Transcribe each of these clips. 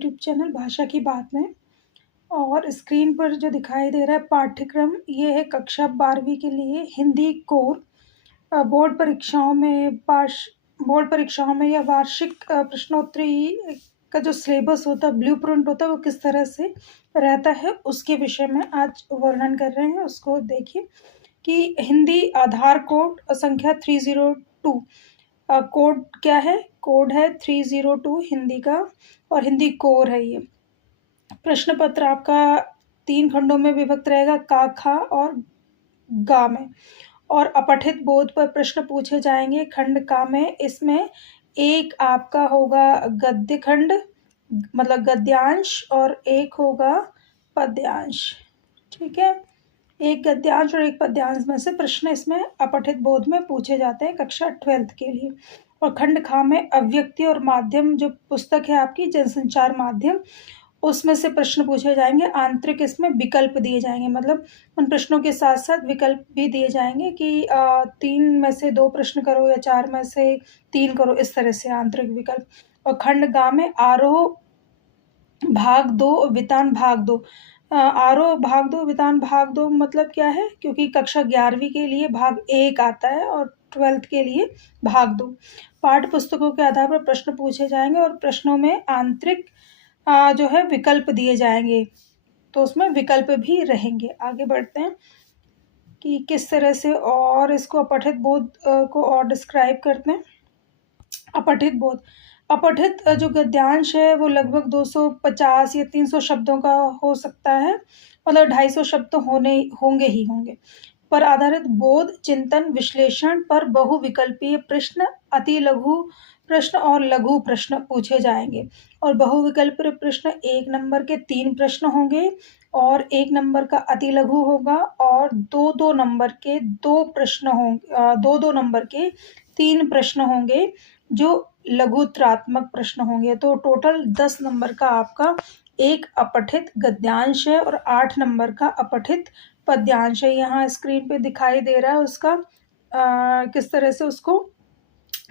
YouTube channel भाषा की बात में। और स्क्रीन पर जो दिखाई दे रहा है पाठ्यक्रम, ये है कक्षा 12वीं के लिए हिंदी कोर। बोर्ड परीक्षाओं में या वार्षिक प्रश्नोत्तरी का जो सिलेबस होता है, ब्लूप्रिंट होता है, वो किस तरह से रहता है उसके विषय में आज वर्णन कर रहे हैं। उसको देखिए कि हिंदी आधार कोड संख्या 302। कोड क्या है? कोड है 302 हिंदी का, और हिंदी कोर है ये। प्रश्न पत्र आपका 3 खंडों में विभक्त रहेगा, का, खा और गा में। और अपठित बोध पर प्रश्न पूछे जाएंगे खंड का में। इसमें एक आपका होगा गद्य खंड, मतलब गद्यांश, और एक होगा पद्यांश। ठीक है, एक गद्यांश और एक पद्यांश में से प्रश्न इसमें अपठित बोध में पूछे जाते हैं कक्षा 12th के लिए। और खंड खा में अव्यक्ति और माध्यम, जो पुस्तक है आपकी जनसंचार माध्यम, उसमें से प्रश्न पूछे जाएंगे। आंतरिक इसमें विकल्प दिए जाएंगे, मतलब उन प्रश्नों के साथ साथ विकल्प भी दिए जाएंगे कि 3 में से 2 प्रश्न करो या 4 में से 3 करो, इस तरह से आंतरिक विकल्प। और खंड गा में आरोह भाग 2, वितान भाग 2। आरोह भाग 2, वितान भाग 2 मतलब क्या है? क्योंकि कक्षा 11वीं के लिए भाग 1 आता है और 12th के लिए भाग 2। पाठ्य पुस्तकों के आधार पर प्रश्न पूछे जाएंगे और प्रश्नों में आंतरिक जो है विकल्प दिए जाएंगे, तो उसमें विकल्प भी रहेंगे। आगे बढ़ते हैं कि किस तरह से और इसको अपठित बोध को और डिस्क्राइब करते हैं। अपठित बोध, अपठित जो गद्यांश है वो लगभग 250 या 300 शब्दों का हो सकता है, मतलब 250 शब्द तो होंगे पर आधारित बोध, चिंतन, विश्लेषण पर बहुविकल्पीय प्रश्न, अति लघु प्रश्न और लघु प्रश्न पूछे जाएंगे। और बहुविकल्पीय प्रश्न 1 नंबर के 3 प्रश्न होंगे, और 1 नंबर का अति लघु होगा, और 2-2 नंबर के 2 प्रश्न होंगे, 2-2 नंबर के 3 प्रश्न होंगे जो लघुत्रात्मक प्रश्न होंगे। तो टोटल 10 नंबर का आपका एक अपठित गद्यांश है और 8 नंबर का अपठित पद्यांश है। यहाँ स्क्रीन पे दिखाई दे रहा है उसका किस तरह से उसको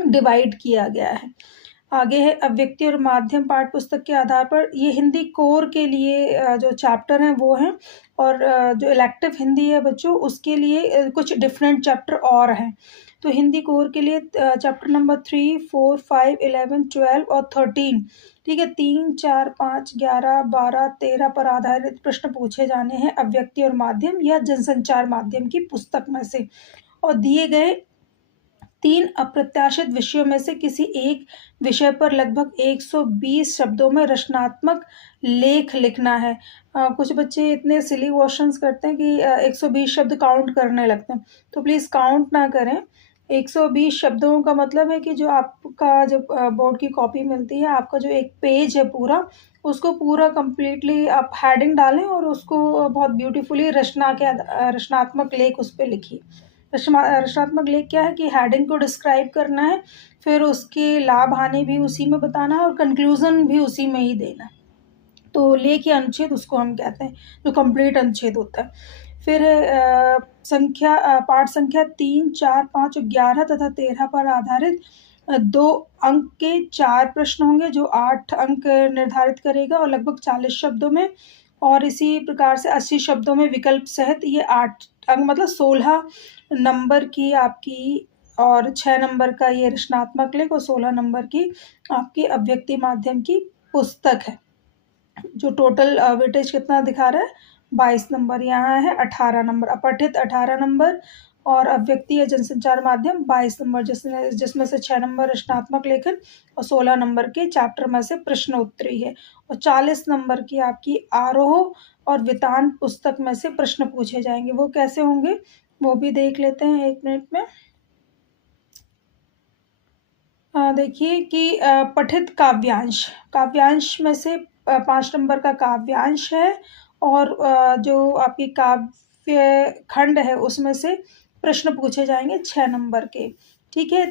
डिवाइड किया गया है। आगे है अव्यक्ति और माध्यम। पाठ्य पुस्तक के आधार पर ये हिंदी कोर के लिए जो चैप्टर हैं वो हैं, और जो इलेक्टिव हिंदी है बच्चों उसके लिए कुछ डिफरेंट चैप्टर और हैं। तो हिंदी कोर के लिए चैप्टर नंबर 3, 4, 5, 11, 12 और 13, ठीक है, 3, 4, 5, 11, 12, 13 पर आधारित प्रश्न पूछे जाने हैं अव्यक्ति और माध्यम या जनसंचार माध्यम की पुस्तक में से। और दिए गए 3 अप्रत्याशित विषयों में से किसी एक विषय पर लगभग 120 शब्दों में रचनात्मक लेख लिखना है। कुछ बच्चे इतने सिली क्वेश्चंस करते हैं कि 120 शब्द काउंट करने लगते हैं, तो प्लीज़ काउंट ना करें। 120 शब्दों का मतलब है कि जो आपका जब बोर्ड की कॉपी मिलती है, आपका जो एक पेज है पूरा, उसको पूरा कंप्लीटली आप हेडिंग डालें और उसको बहुत ब्यूटीफुली रचनात्मक लेख उस पे लिखिए। रचनात्मक लेख क्या है कि हेडिंग को डिस्क्राइब करना है, फिर उसके लाभ हानि भी उसी में बताना है और कंक्लूजन भी उसी में ही देना है। तो लेख या अनुच्छेद उसको हम कहते हैं, जो कंप्लीट अनुच्छेद होता है। फिर पाठ संख्या 3, 4, 5 और 11 तथा 13 पर आधारित 2 अंक के 4 प्रश्न होंगे जो 8 अंक निर्धारित करेगा और लगभग 40 शब्दों में। और इसी प्रकार से 80 शब्दों में विकल्प सहित ये 8 अंक, मतलब 16 नंबर की आपकी, और 6 नंबर का ये रचनात्मक लेख और 16 नंबर की आपकी अव्यक्ति माध्यम की पुस्तक है। जो टोटल वेटेज कितना दिखा रहा है? 22 नंबर। यहाँ है 18 नंबर, अपठित 18 नंबर और अव्यक्ति या जनसंचार माध्यम 22 नंबर, जिसमें से 6 नंबर रचनात्मक लेखन और 16 नंबर के चैप्टर में से प्रश्नोत्तरी है। और 40 नंबर की आपकी आरोह और वितान पुस्तक में से प्रश्न पूछे जाएंगे। वो कैसे होंगे वो भी देख लेते हैं 1 मिनट में। देखिए कि पठित काव्यांश में से 5 नंबर का काव्यांश है, और जो आपकी काव्य खंड है उसमें से प्रश्न पूछे जाएंगे 6 नंबर के। ठीक है,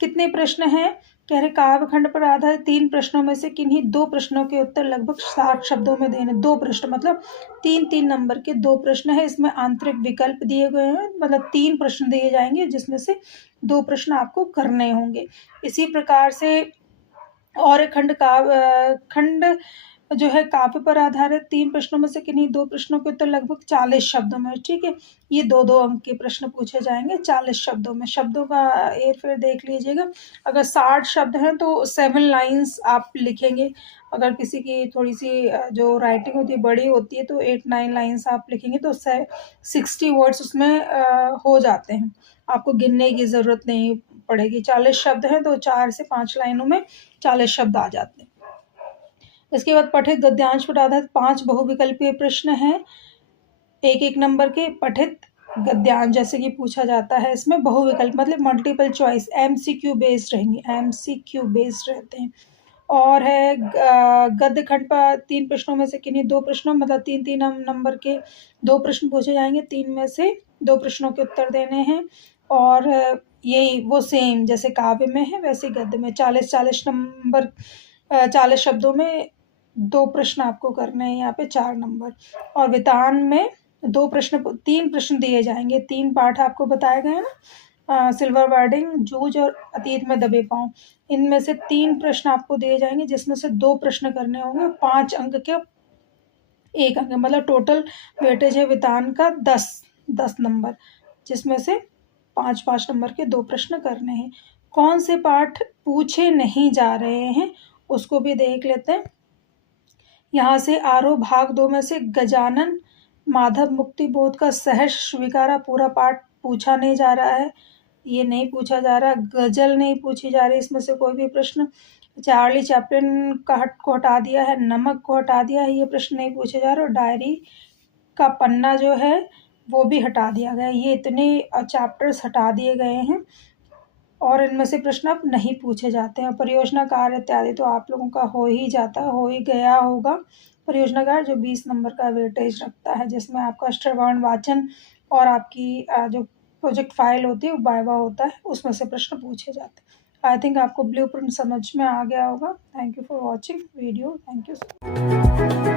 कितने प्रश्न हैं? कह रहे काव्य खंड पर आधारित 3 प्रश्नों में से किन्हीं 2 प्रश्नों के उत्तर लगभग 60 शब्दों में देने। 2 प्रश्न मतलब 3-3 नंबर के 2 प्रश्न है। इसमें आंतरिक विकल्प दिए गए हैं, मतलब 3 प्रश्न दिए जाएंगे जिसमें से 2 प्रश्न आपको करने होंगे। इसी प्रकार से और खंड जो है काव्य पर आधारित 3 प्रश्नों में से किन्हीं 2 प्रश्नों के उत्तर लगभग 40 शब्दों में, ठीक है। ये 2-2 अंक के प्रश्न पूछे जाएंगे 40 शब्दों में। शब्दों का हेर-फेर देख लीजिएगा। अगर 60 शब्द हैं तो 7 लाइन्स आप लिखेंगे। अगर किसी की थोड़ी-सी जो राइटिंग होती है बड़ी होती है तो 8-9 लाइन्स आप लिखेंगे तो 60 वर्ड्स उसमें हो जाते हैं। आपको गिनने की ज़रूरत नहीं पड़ेगी। 40 शब्द हैं तो 4 से 5 लाइनों में 40 शब्द आ जाते हैं। इसके बाद पठित गद्यांश पर आधारित 5 बहुविकल्पीय प्रश्न हैं। 1-1 नंबर के पठित गद्यांश जैसे कि पूछा जाता है इसमें बहुविकल्प मतलब मल्टीपल चॉइस एमसीक्यू बेस्ड रहेंगे, एमसीक्यू बेस्ड रहते हैं। और है गद्य खंड पर 3 प्रश्नों में से किन्हीं 2 प्रश्नों मतलब 3-3 नंबर के 2 प्रश्न पूछे जाएंगे। 3 में से 2 प्रश्नों के उत्तर देने हैं। और यही वो सेम जैसे काव्य में है वैसे गद्य में 40-40 नंबर 40 शब्दों में 2 प्रश्न आपको करने हैं यहाँ पे 4 नंबर। और वितान में 3 प्रश्न दिए जाएंगे। 3 पाठ आपको बताए गए हैं ना, सिल्वर वर्डिंग, जूझ और अतीत में दबे पाँव। इनमें से 3 प्रश्न आपको दिए जाएंगे जिसमें से 2 प्रश्न करने होंगे। 5 अंक के 1 अंक मतलब टोटल वेटेज है वितान का 10 नंबर, जिसमें से 5-5 नंबर के 2 प्रश्न करने हैं। कौन से पाठ पूछे नहीं जा रहे हैं उसको भी देख लेते हैं। यहाँ से आरोह भाग 2 में से गजानन माधव मुक्ति बोध का सहर्ष स्वीकारा पूरा पाठ पूछा नहीं जा रहा है, ये नहीं पूछा जा रहा। गजल नहीं पूछी जा रही इसमें से कोई भी प्रश्न। चार्ली चैपलिन को हटा दिया है, नमक को हटा दिया है, ये प्रश्न नहीं पूछे जा रहे। और डायरी का पन्ना जो है वो भी हटा दिया गया। ये इतने चैप्टर्स हटा दिए गए हैं और इनमें से प्रश्न अब नहीं पूछे जाते हैं। परियोजना कार्य इत्यादि तो आप लोगों का हो ही जाता, हो ही गया होगा। परियोजना कार्य जो 20 नंबर का वेटेज रखता है, जिसमें आपका श्रवण वाचन और आपकी जो प्रोजेक्ट फाइल होती है वो वाइवा होता है, उसमें से प्रश्न पूछे जाते हैं। आई थिंक आपको ब्लूप्रिंट समझ में आ गया होगा। Thank you for watching video. Thank you.